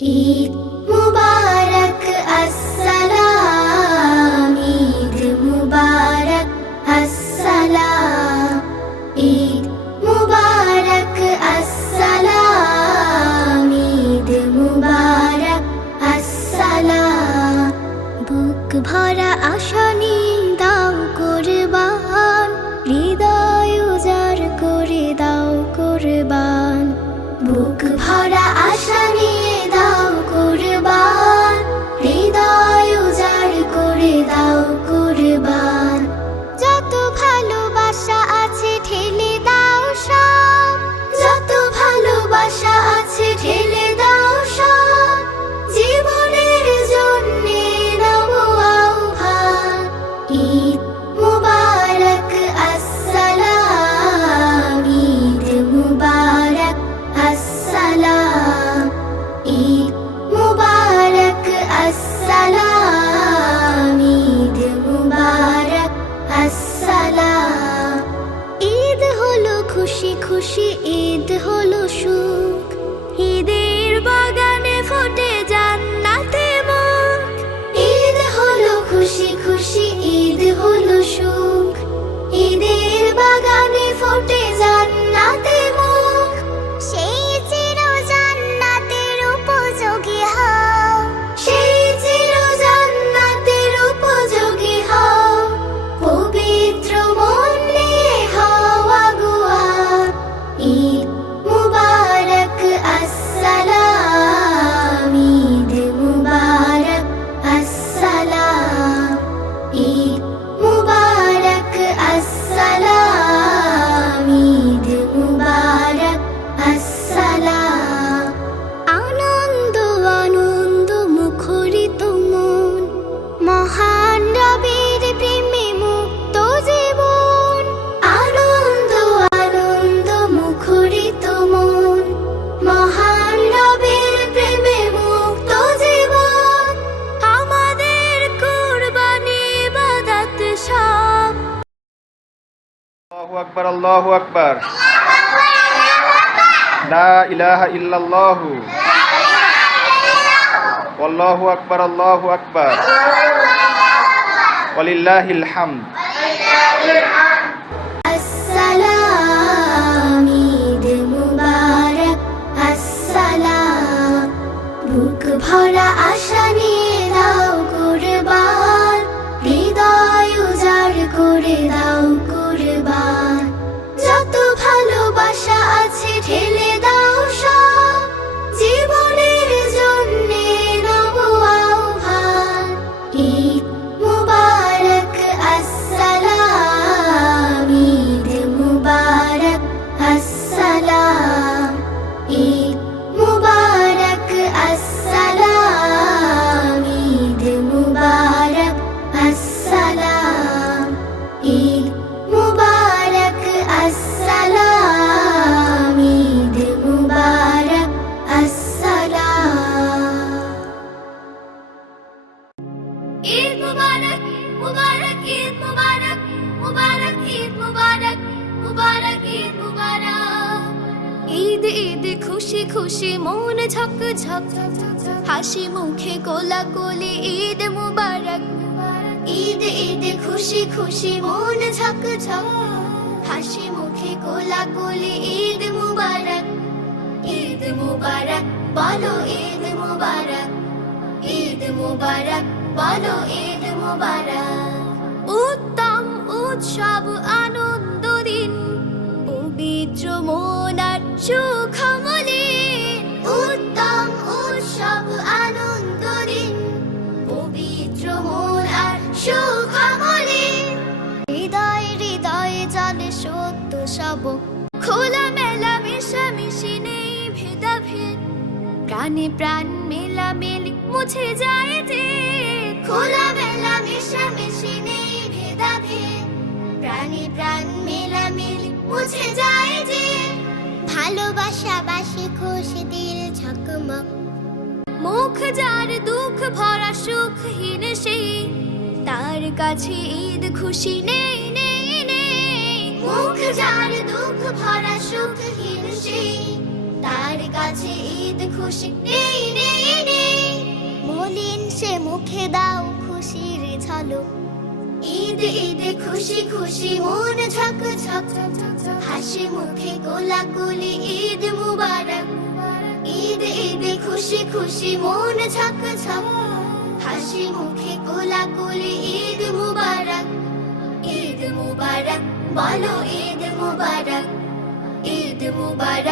ঈদ ঈদ হলো সুখ আল্লাহু আকবার আল্লাহু আকবার। লা ইলাহা ইল্লাল্লাহু। আল্লাহু আকবার আল্লাহু আকবার। ওয়ালিল্লাহিল হামদ। ভরা আশা নিয়ে মুবারক, ঈদ মুবারক মুবারক, ঈদ মুবারক। ঈদ ঈদ, খুশি খুশি, মন ঝক ঝক, হাসি মুখে কোলা কোলি ঈদ মুবারক। ঈদ ঈদ, খুশি খুশি, মন ঝক ঝক, হাসি মুখে কোলা কোলি ঈদ মুবারক। ঈদ মুবারক, বলো ঈদ মুবারক। ঈদ মুবারক, বলো ঈদ মুবারক। প্রাণে প্রাণ মেলা মেলি মুছে যায় যে খোলা মেলা মিশামিশি নেই ভেদাভেদ। প্রাণে প্রাণ মেলামেলি, মুছে যায় যে ভালোবাসা বাসি খুশি দিল ঝকমক মুখ যার দুঃখ ভরা সুখহীন সেই তার কাছে ঈদ খুশি নেই নেই নেই। মুখ যার দুঃখ ভরা সুখহীন সেই তার কাছে খুশি, নেই নেই নেই। মলিন সে মুখে দাও খুশির ঝলক। ঈদ ঈদ, খুশি খুশি, মন ঝক ঝক। হাসি মুখে কোলাকুলি, ঈদ মুবারক। ঈদ ঈদ, খুশি খুশি, মন ঝক ঝক। হাসি মুখে কোলাকুলি, ঈদ মুবারক। ঈদ মুবারক, বলো ঈদ মুবারক। ঈদ মুবারক।